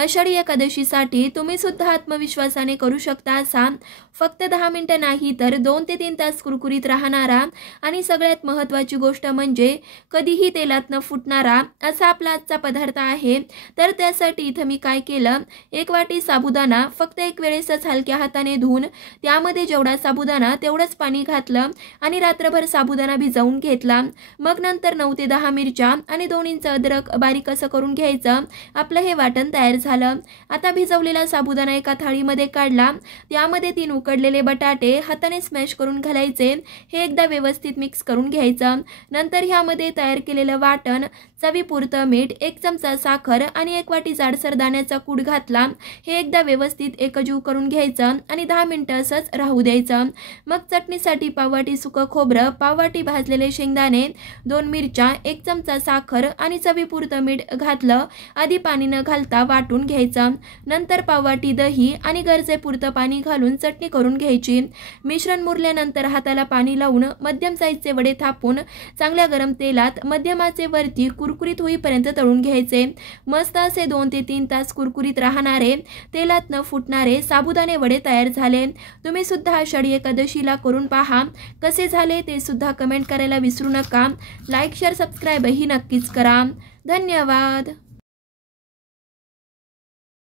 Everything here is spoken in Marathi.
आषाढी एकादशीसाठी तुम्ही सुद्धा आत्मविश्वासाने करू शकता असा फक्त 10 मिनिटं नाही तर 2 ते 3 तास कुरकुरीत राहणारा आणि सगळ्यात महत्त्वाची गोष्ट म्हणजे कधीही तेलात न फुटणारा असा आपला आजचा पदार्थ आहे। तर त्यासाठी इथं मी काय केलं, 1 वाटी साबुदाणा फक्त एक वेळेसच हलक्या हाताने धुवून त्यामध्ये जेवढा साबुदाणा तेवढंच पाणी घातलं आणि रात्रभर साबुदाणा भिजवून घेतला। मग नंतर 9 ते 10 मिरच्या आणि 2 इंच अद्रक बारीक असं करून घ्यायचं। आपलं हे वाटण तयार झालं। आता भिजवलेला साबुदाणा एका थाळीमध्ये काढला, त्यामध्ये 3 उकडलेले बटाटे हाताने स्मॅश करून घालायचे। हे एकदा व्यवस्थित मिक्स करून घ्यायचं। नंतर ह्यामध्ये तयार केलेलं वाटण, चवीपुरतं मीठ, 1 चमचा साखर आणि 1 वाटी जाडसर दाण्याचा कूट घातला। हे एकदा व्यवस्थित एकजीव करून घ्यायचं आणि 10 मिनिटं असंच राहू द्यायचं। मग चटणीसाठी पाव वाटी सुकं खोबरं, पाव वाटी भाजलेले शेंगदाणे, 2 मिरच्या, 1 चमचा साखर आणि चवीपुरतं मीठ घातलं। आधी पाणी न घालता वाटून घ्यायचं। नंतर पाव वाटी दही आणि गरजेपुरतं पाणी घालून चटणी करून घ्यायची। मिश्रण मुरल्यानंतर हाताला पाणी लावून मध्यम साईजचे वडे थापून चांगल्या गरम तेलात मध्यम आचेवरती कुरकुरीत होईपर्यंत तळून घ्यायचे। मस्त असे 2 ते 3 तास कुरकुरीत राहणारे तेलात न फुटणारे साबुदाणे वडे तयार झाले। तुम्ही सुद्धा आषाढी एकादशीला करून पहा, कसे झाले ते सुद्धा कमेंट करायला विसरू नका। लाईक शेअर सबस्क्राईब ही नक्कीच करा। धन्यवाद।